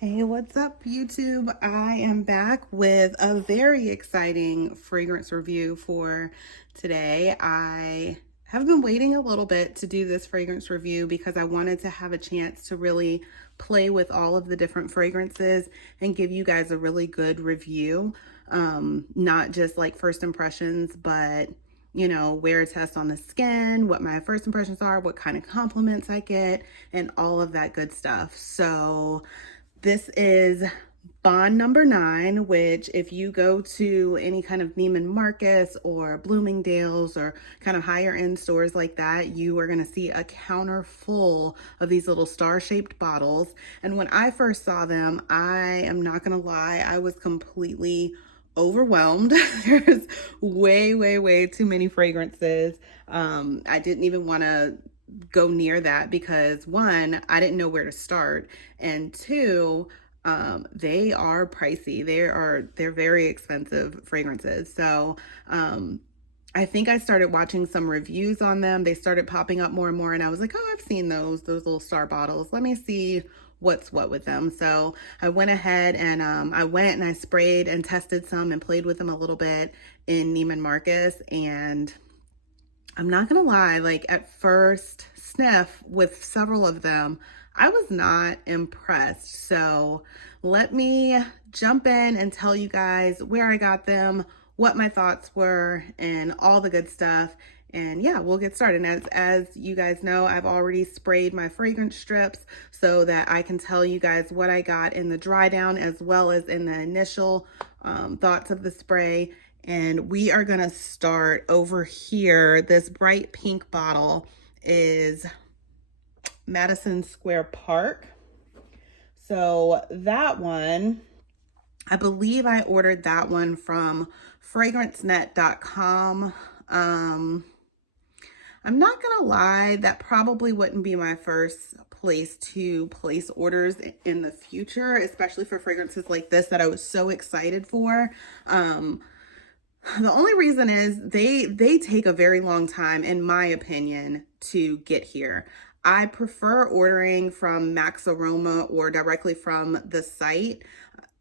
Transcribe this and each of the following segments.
Hey, what's up, YouTube? I am back with a very exciting fragrance review for today. I have been waiting a little bit to do this fragrance review because I wanted to have a chance to really play with all of the different fragrances and give you guys a really good review. Not just like first impressions, but wear a test on the skin, what my first impressions are, what kind of compliments I get, and all of that good stuff. So this is bond number 9, which if you go to any kind of Neiman Marcus or Bloomingdale's or kind of higher end stores like that, you are going to see a counter full of these little star-shaped bottles. And when I first saw them, I am not going to lie, I was completely overwhelmed. There's way too many fragrances. I didn't even want to go near that because one, I didn't know where to start, and two, they are pricey. They're very expensive fragrances. So I think I started watching some reviews on them. They started popping up more and more, and I was like, oh, I've seen those little star bottles. Let me see what's what with them. So I went ahead and I went and I sprayed and tested some and played with them a little bit in Neiman Marcus, and I'm not gonna lie, like at first sniff with several of them, I was not impressed. So let me jump in and tell you guys where I got them, what my thoughts were, and all the good stuff. And yeah, we'll get started. As you guys know, I've already sprayed my fragrance strips so that I can tell you guys what I got in the dry down as well as in the initial thoughts of the spray. And we are gonna start over here. This bright pink bottle is Madison Square Park. So that one, I believe I ordered that one from fragrancenet.com. I'm not gonna lie, that probably wouldn't be my first place to place orders in the future, especially for fragrances like this that I was so excited for. The only reason is they take a very long time, in my opinion, to get here. I prefer ordering from Max Aroma or directly from the site.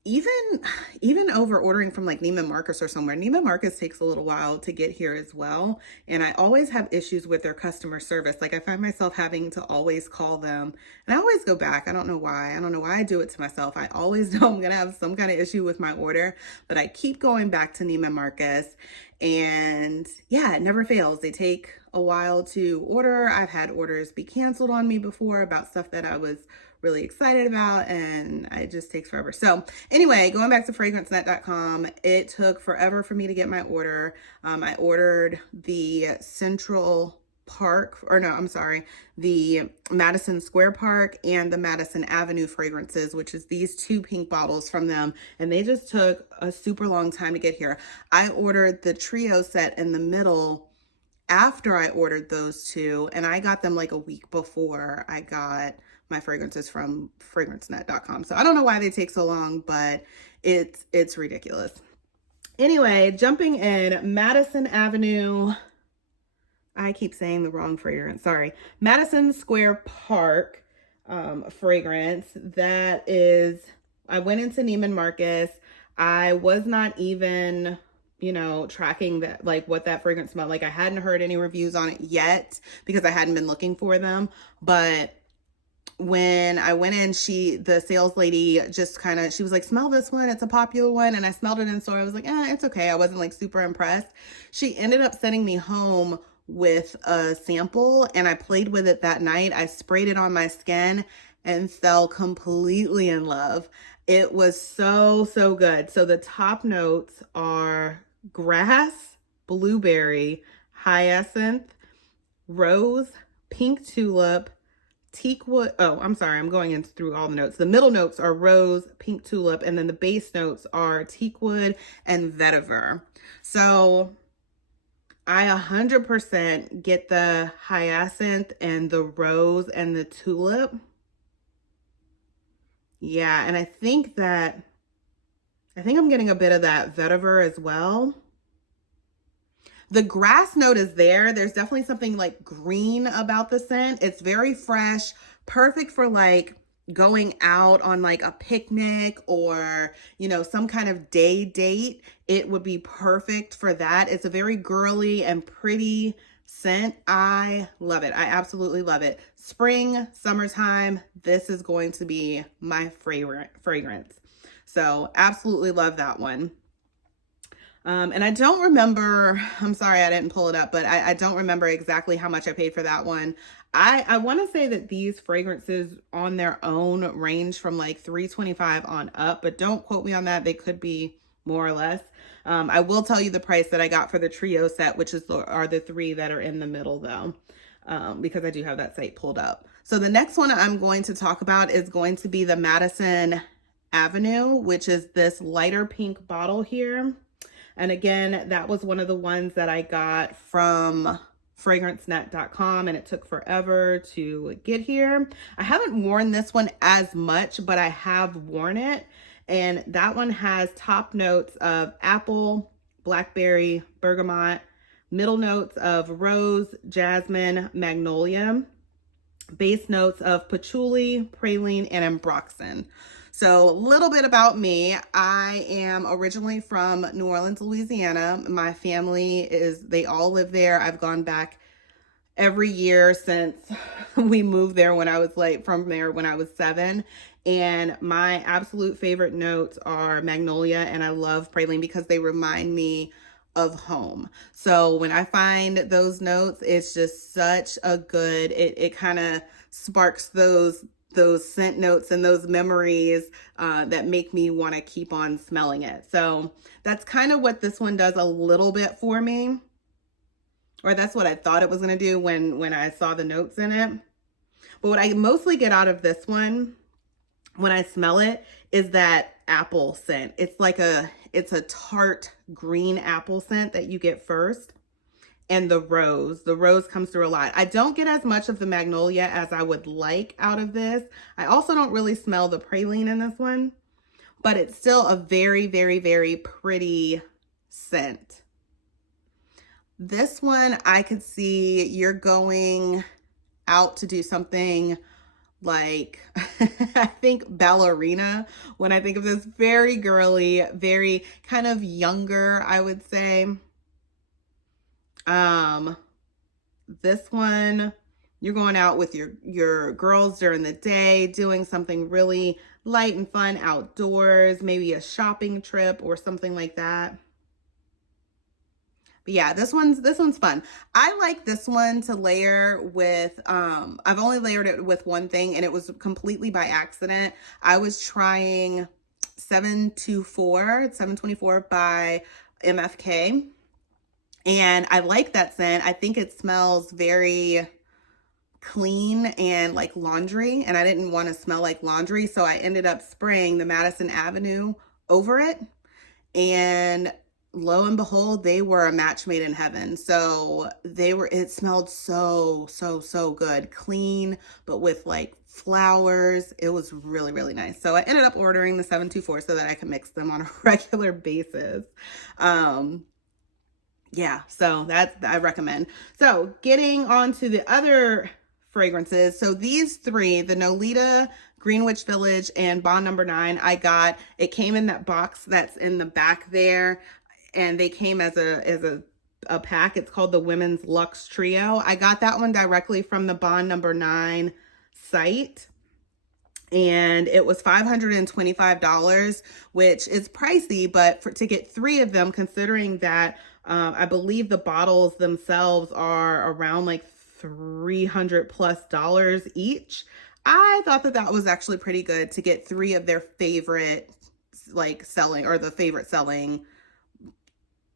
Even even over ordering from like Neiman Marcus or somewhere. Neiman Marcus takes a little while to get here as well. And I always have issues with their customer service. Like I find myself having to always call them. And I always go back. I don't know why. I don't know why I do it to myself. I always know I'm going to have some kind of issue with my order. But I keep going back to Neiman Marcus. And yeah, it never fails. They take a while to order. I've had orders be canceled on me before about stuff that I was really excited about, and it just takes forever. So anyway, going back to fragrancenet.com, it took forever for me to get my order. I ordered the Central Park, or no, I'm sorry, the Madison Square Park and the Madison Avenue fragrances, which is these 2 pink bottles from them. And they just took a super long time to get here. I ordered the trio set in the middle after I ordered those 2, and I got them like a week before I got my fragrances from fragrancenet.com. So I don't know why they take so long, but it's ridiculous. Anyway, jumping in, Madison Avenue, I keep saying the wrong fragrance, sorry. Madison Square Park fragrance. That is, I went into Neiman Marcus. I was not even tracking that, like what that fragrance smelled like. I hadn't heard any reviews on it yet because I hadn't been looking for them. But when I went in, the sales lady just she was like, smell this one, it's a popular one. And I smelled it in store. I was like, it's okay. I wasn't like super impressed. She ended up sending me home with a sample, and I played with it that night. I sprayed it on my skin and fell completely in love. It was so good. So the top notes are grass, blueberry, hyacinth, rose, pink tulip, teakwood. Oh, I'm sorry. I'm going through all the notes. The middle notes are rose, pink tulip, and then the base notes are teakwood and vetiver. So I 100% get the hyacinth and the rose and the tulip. Yeah, and I think I'm getting a bit of that vetiver as well. The grass note is there. There's definitely something like green about the scent. It's very fresh, perfect for like going out on like a picnic or, you know, some kind of day date, it would be perfect for that. It's a very girly and pretty scent. I love it. I absolutely love it. Spring, summertime, this is going to be my fragrance. So absolutely love that one. And I don't remember, I'm sorry I didn't pull it up, but I don't remember exactly how much I paid for that one. I want to say that these fragrances on their own range from like $325 on up, but don't quote me on that. They could be more or less. I will tell you the price that I got for the trio set, which are the three that are in the middle though, because I do have that site pulled up. So the next one I'm going to talk about is going to be the Madison Avenue, which is this lighter pink bottle here. And again, that was one of the ones that I got from fragrancenet.com, and it took forever to get here. I haven't worn this one as much, but I have worn it. And that one has top notes of apple, blackberry, bergamot, middle notes of rose, jasmine, magnolia, base notes of patchouli, praline, and ambroxan. So a little bit about me. I am originally from New Orleans, Louisiana. My family they all live there. I've gone back every year since we moved there when I was from there when I was 7. And my absolute favorite notes are magnolia, and I love praline because they remind me of home. So when I find those notes, it's just such a good, it kind of sparks those scent notes and those memories that make me want to keep on smelling it. So that's kind of what this one does a little bit for me, or that's what I thought it was going to do when I saw the notes in it. But what I mostly get out of this one when I smell it is that apple scent. It's a tart green apple scent that you get first. And the rose comes through a lot. I don't get as much of the magnolia as I would like out of this. I also don't really smell the praline in this one, but it's still a very, very, very pretty scent. This one, I could see you're going out to do something like, I think ballerina, when I think of this, very girly, very kind of younger, I would say. This one, you're going out with your girls during the day, doing something really light and fun outdoors, maybe a shopping trip or something like that. But yeah, this one's fun. I like this one to layer with, I've only layered it with one thing, and it was completely by accident. I was trying 724 by MFK. And I like that scent. I think it smells very clean and like laundry, and I didn't want to smell like laundry, so I ended up spraying the Madison Avenue over it, and lo and behold, they were a match made in heaven. So it smelled so good, clean, but with like flowers. It was really, really nice. So I ended up ordering the 724 so that I can mix them on a regular basis. Yeah, so I recommend. So getting on to the other fragrances. So these three, the Nolita, Greenwich Village, and Bond Number 9, it came in that box that's in the back there, and they came as a pack. It's called the Women's Luxe Trio. I got that one directly from the Bond Number 9 site. And it was $525, which is pricey, but to get 3 of them, considering that I believe the bottles themselves are around like $300+ each, I thought that was actually pretty good to get 3 of their favorite selling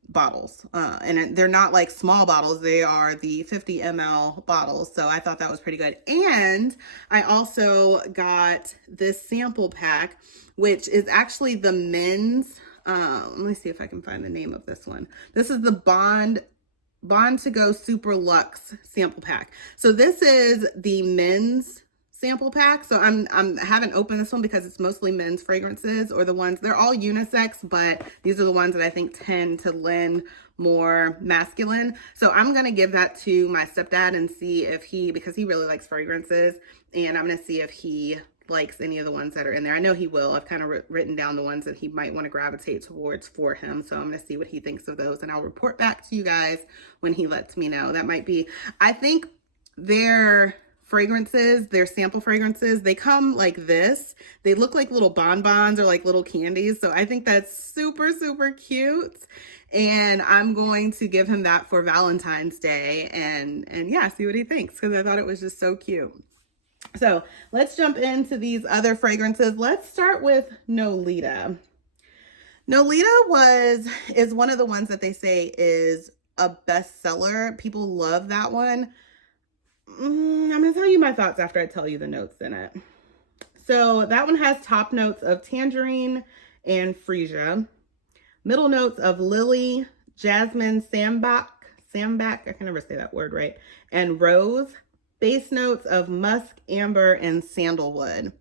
bottles. And they're not like small bottles. They are the 50 ml bottles. So I thought that was pretty good. And I also got this sample pack, which is actually the men's, let me see if I can find the name of this one. This is the Bond to Go Super Luxe sample pack. So this is the men's sample pack. So I haven't opened this one because it's mostly men's fragrances, or they're all unisex, but these are the ones that I think tend to lend more masculine. So I'm going to give that to my stepdad and see if because he really likes fragrances, and I'm going to see if he likes any of the ones that are in there. I know he will. I've kind of written down the ones that he might want to gravitate towards for him. So I'm going to see what he thinks of those, and I'll report back to you guys when he lets me know. That might be, I think their fragrances, their sample fragrances, they come like this. They look like little bonbons or like little candies. So I think that's super, super cute. And I'm going to give him that for Valentine's Day and yeah, see what he thinks, because I thought it was just so cute. So let's jump into these other fragrances. Let's start with Nolita. Nolita is one of the ones that they say is a bestseller. People love that one. I'm going to tell you my thoughts after I tell you the notes in it. So that one has top notes of tangerine and freesia, middle notes of lily, jasmine, sambac, I can never say that word right, and rose, base notes of musk, amber, and sandalwood.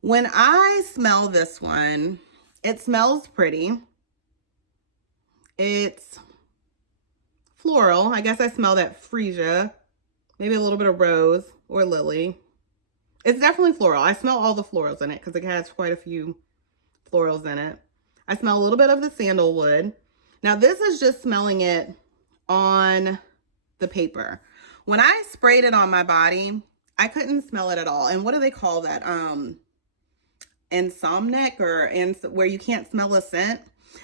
When I smell this one, it smells pretty. It's floral. I guess I smell that freesia, maybe a little bit of rose or lily. It's definitely floral. I smell all the florals in it because it has quite a few florals in it. I smell a little bit of the sandalwood. Now this is just smelling it on the paper. When I sprayed it on my body, I couldn't smell it at all. And what do they call that? Insomnic, or where you can't smell a scent?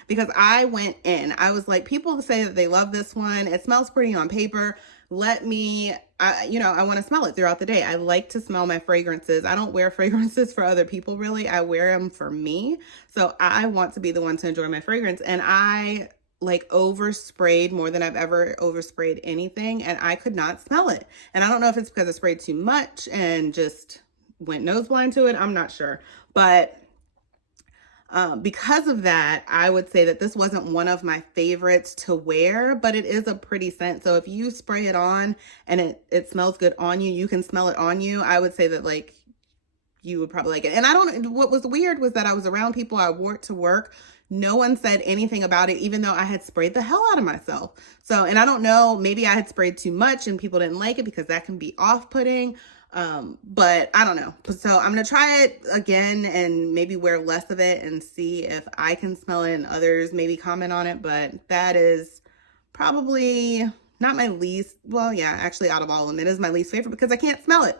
Because I went in. I was like, people say that they love this one. It smells pretty on paper. Let me, I want to smell it throughout the day. I like to smell my fragrances. I don't wear fragrances for other people, really. I wear them for me. So I want to be the one to enjoy my fragrance. And I like oversprayed more than I've ever oversprayed anything, and I could not smell it. And I don't know if it's because I sprayed too much and just went nose blind to it. I'm not sure. But because of that, I would say that this wasn't one of my favorites to wear, but it is a pretty scent. So if you spray it on and it smells good on you, you can smell it on you. I would say that like you would probably like it. And what was weird was that I was around people, I wore it to work. No one said anything about it, even though I had sprayed the hell out of myself. So, and I don't know, maybe I had sprayed too much and people didn't like it because that can be off-putting. But I don't know. So I'm going to try it again and maybe wear less of it and see if I can smell it and others maybe comment on it. But that is probably not my least, well, yeah, actually out of all of them, it is my least favorite because I can't smell it.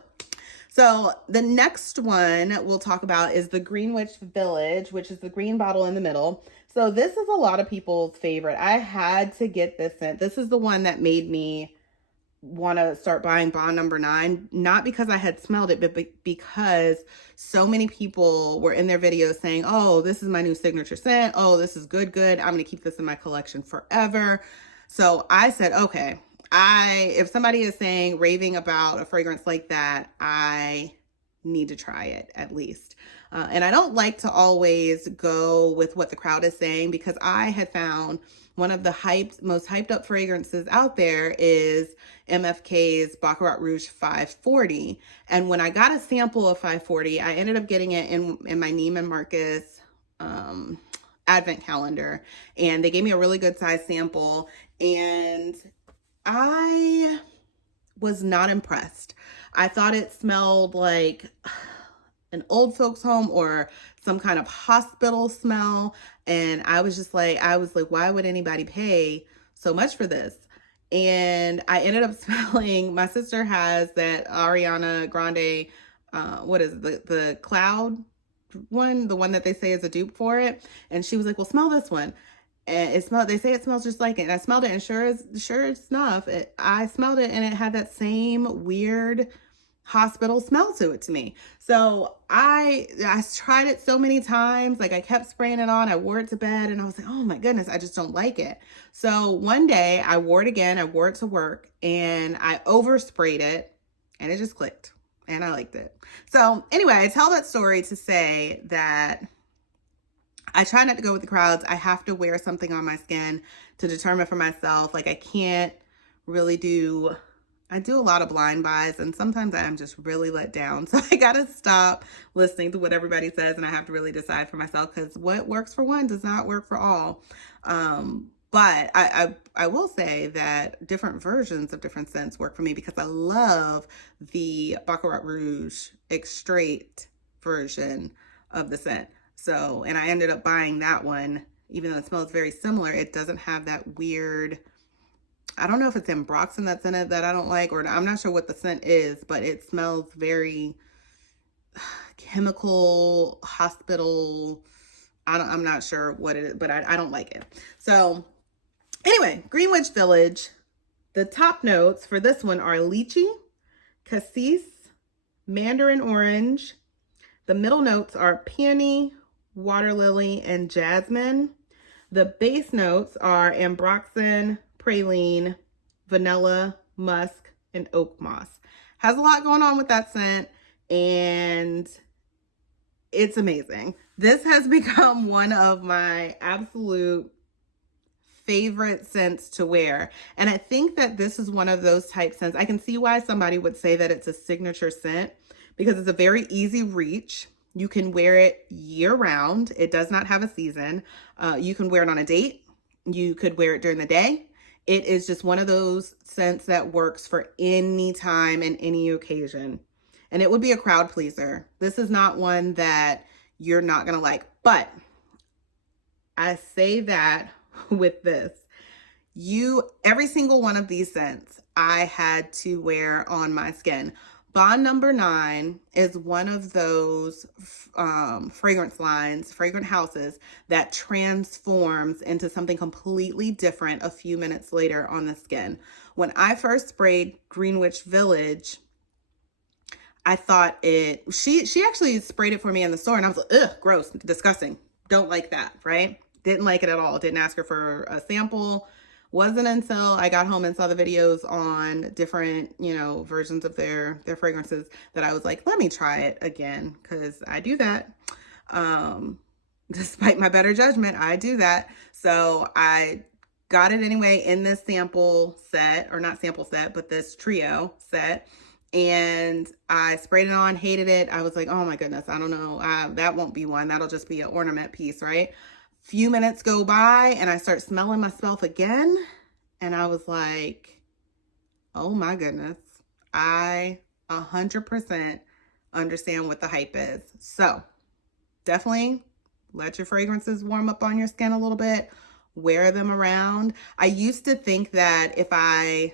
So the next one we'll talk about is the Greenwich Village, which is the green bottle in the middle. So this is a lot of people's favorite. I had to get this scent. This is the one that made me want to start buying Bond number 9, not because I had smelled it, but because so many people were in their videos saying, oh, this is my new signature scent. Oh, this is good. I'm going to keep this in my collection forever. So I said, okay, if somebody is saying, raving about a fragrance like that, I need to try it at least. And I don't like to always go with what the crowd is saying, because I had found one of the most hyped up fragrances out there is MFK's Baccarat Rouge 540. And when I got a sample of 540, I ended up getting it in my Neiman Marcus advent calendar. And they gave me a really good size sample. And I was not impressed. I thought it smelled like an old folks home or some kind of hospital smell. And I was like, why would anybody pay so much for this? And I ended up smelling, my sister has that Ariana Grande, what is it? The Cloud one, the one that they say is a dupe for it. And she was like, well, smell this one. And they say it smells just like it. And I smelled it, and sure as enough, I smelled it, and it had that same weird hospital smell to it to me. So I tried it so many times. Like I kept spraying it on. I wore it to bed, and I was like, oh my goodness, I just don't like it. So one day I wore it again. I wore it to work, and I oversprayed it, and it just clicked, and I liked it. So anyway, I tell that story to say that I try not to go with the crowds. I have to wear something on my skin to determine for myself. Like I can't really I do a lot of blind buys, and sometimes I am just really let down. So I got to stop listening to what everybody says, and I have to really decide for myself, because what works for one does not work for all. But I will say that different versions of different scents work for me, because I love the Baccarat Rouge Extrait version of the scent. So, and I ended up buying that one, even though it smells very similar. It doesn't have that weird, I don't know if it's ambroxan that's in it that I don't like, or I'm not sure what the scent is, but it smells very chemical, hospital. I'm not sure what it is, but I don't like it. So anyway, Greenwich Village. The top notes for this one are lychee, cassis, mandarin orange. The middle notes are peony, water lily, and jasmine. The base notes are ambroxan, praline, vanilla, musk, and oak moss. Has a lot going on with that scent, and it's amazing. This has become one of my absolute favorite scents to wear. And I think that this is one of those type scents. I can see why somebody would say that it's a signature scent, because it's a very easy reach. You can wear it year round. It does not have a season. You can wear it on a date. You could wear it during the day. It is just one of those scents that works for any time and any occasion. And it would be a crowd pleaser. This is not one that you're not going to like. But I say that with this. Every single one of these scents I had to wear on my skin. Bond Number 9 is one of those fragrance lines, fragrant houses that transforms into something completely different a few minutes later on the skin. When I first sprayed Greenwich Village, I thought she actually sprayed it for me in the store, and I was like, ugh, gross, disgusting. Don't like that, right? Didn't like it at all. Didn't ask her for a sample. Wasn't until I got home and saw the videos on different, versions of their fragrances that I was like, let me try it again, because I do that. Despite my better judgment, I do that. So I got it anyway in this sample set, or not sample set, but this trio set. And I sprayed it on, hated it. I was like, oh my goodness, I don't know. That won't be one. That'll just be an ornament piece, right? Few minutes go by and I start smelling myself again. And I was like, oh my goodness, I 100% understand what the hype is. So definitely let your fragrances warm up on your skin a little bit. Wear them around. I used to think that if I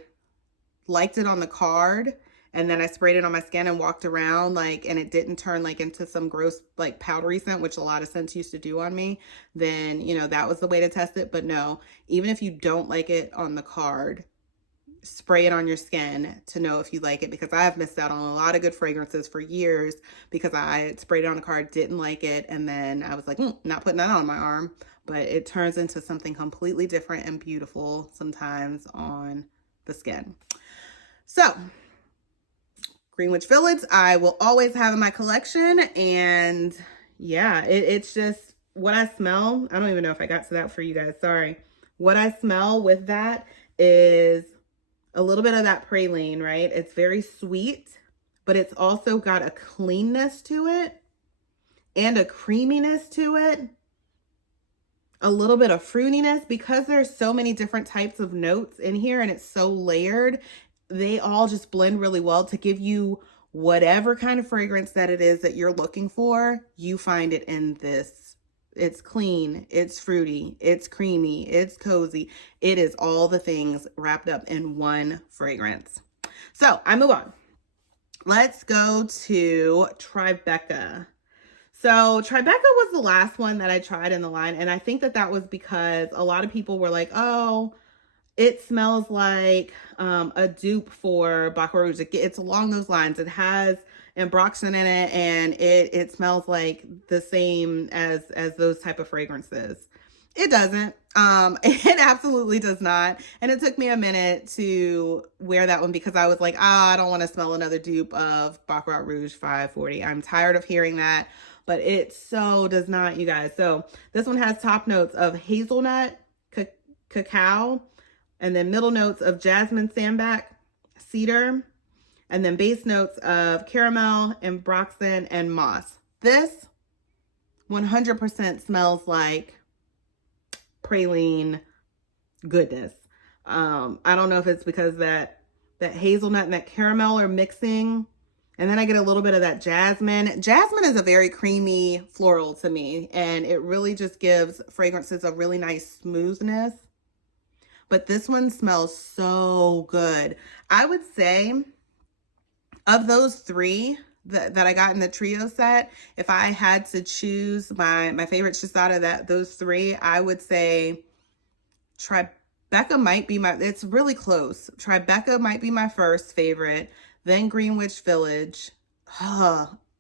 liked it on the card and then I sprayed it on my skin and walked around and it didn't turn into some gross powdery scent, which a lot of scents used to do on me, then, that was the way to test it. But no, even if you don't like it on the card, spray it on your skin to know if you like it, because I have missed out on a lot of good fragrances for years because I sprayed it on the card, didn't like it, and then I was like, not putting that on my arm. But it turns into something completely different and beautiful sometimes on the skin. So Greenwich Village, I will always have in my collection. And yeah, it's just what I smell. I don't even know if I got to that for you guys. Sorry. What I smell with that is a little bit of that praline, right? It's very sweet, but it's also got a cleanness to it and a creaminess to it. A little bit of fruitiness, because there's so many different types of notes in here and it's so layered. They all just blend really well to give you whatever kind of fragrance that it is that you're looking for. You find it in this. It's clean, it's fruity, it's creamy, it's cozy. It is all the things wrapped up in one fragrance. So I move on. Let's go to Tribeca. So Tribeca was the last one that I tried in the line. And I think that was because a lot of people were like, oh, it smells like a dupe for Baccarat Rouge. It's along those lines. It has ambroxan in it, and it smells like the same as those type of fragrances. It doesn't. It absolutely does not. And it took me a minute to wear that one because I was like, I don't want to smell another dupe of Baccarat Rouge 540. I'm tired of hearing that, but it so does not, you guys. So this one has top notes of hazelnut, cacao, and then middle notes of jasmine, sambac, cedar, and then base notes of caramel, ambroxan, and moss. This 100% smells like praline goodness. I don't know if it's because that hazelnut and that caramel are mixing And then I get a little bit of that jasmine. Jasmine is a very creamy floral to me, and it really just gives fragrances a really nice smoothness. But this one smells so good. I would say of those three that I got in the trio set, if I had to choose my favorites just out of those three, I would say Tribeca might be it's really close. Tribeca might be my first favorite, then Greenwich Village.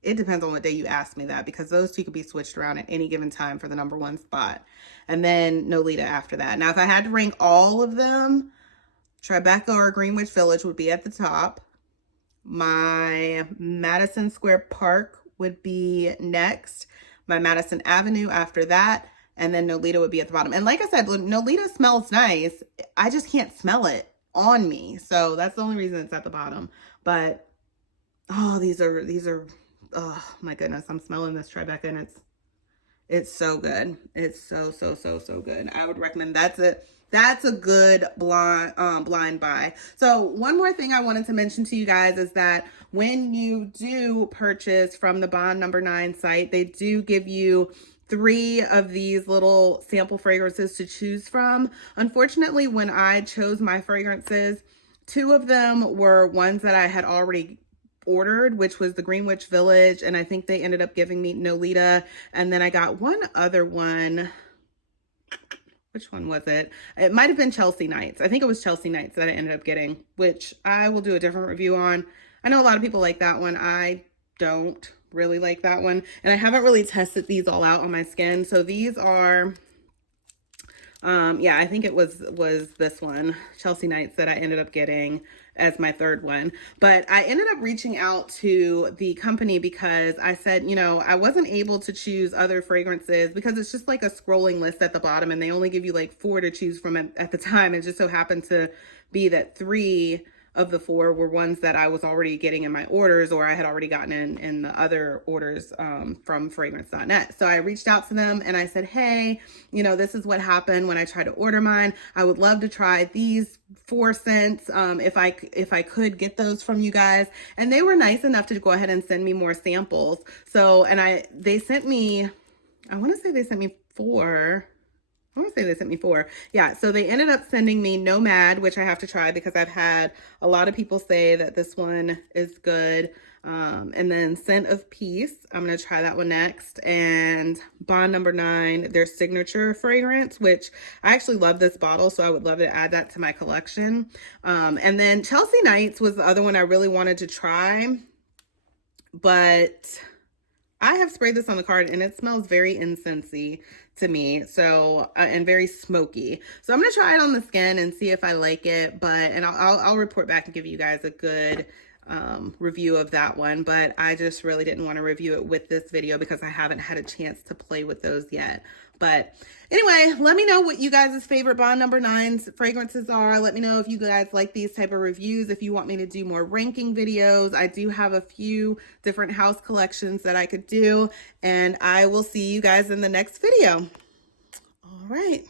It depends on what day you ask me that, because those two could be switched around at any given time for the number one spot. And then Nolita after that. Now, if I had to rank all of them, Tribeca or Greenwich Village would be at the top. My Madison Square Park would be next. My Madison Avenue after that. And then Nolita would be at the bottom. And like I said, Nolita smells nice. I just can't smell it on me. So that's the only reason it's at the bottom. But, oh, these are, oh my goodness. I'm smelling this Tribeca and it's so good. It's so good. I would recommend that's a good blind buy. So one more thing I wanted to mention to you guys is that when you do purchase from the Bond Number 9 site, they do give you 3 of these little sample fragrances to choose from. Unfortunately, when I chose my fragrances, 2 of them were ones that I had already ordered, which was the Greenwich Village, and I think they ended up giving me Nolita, and then I got one other one. Which one was it? It might have been Chelsea Nights. I think it was Chelsea Nights that I ended up getting, which I will do a different review on. I know a lot of people like that one. I don't really like that one, and I haven't really tested these all out on my skin. So these are yeah, I think it was this one, Chelsea Nights, that I ended up getting as my third one. But I ended up reaching out to the company because I said, you know, I wasn't able to choose other fragrances because it's just like a scrolling list at the bottom, and they only give you like 4 to choose from at the time. It just so happened to be that 3 of the 4 were ones that I was already getting in my orders, or I had already gotten in the other orders from fragrance.net. So I reached out to them and I said, hey, you know, this is what happened when I tried to order mine. I would love to try these 4 scents if I could get those from you guys. And they were nice enough to go ahead and send me more samples. So, and they sent me, I want to say they sent me 4. I want to say they sent me 4. Yeah, so they ended up sending me Nomad, which I have to try because I've had a lot of people say that this one is good. And then Scent of Peace, I'm going to try that one next. And Bond Number 9, their signature fragrance, which I actually love this bottle, so I would love to add that to my collection. And then Chelsea Nights was the other one I really wanted to try, but I have sprayed this on the card and it smells very incensey to me, so and very smoky. So I'm gonna try it on the skin and see if I like it, and I'll report back and give you guys a good review of that one. But I just really didn't want to review it with this video because I haven't had a chance to play with those yet. But anyway, let me know what you guys' favorite Bond Number 9's fragrances are. Let me know if you guys like these type of reviews, if you want me to do more ranking videos. I do have a few different house collections that I could do, and I will see you guys in the next video. All right.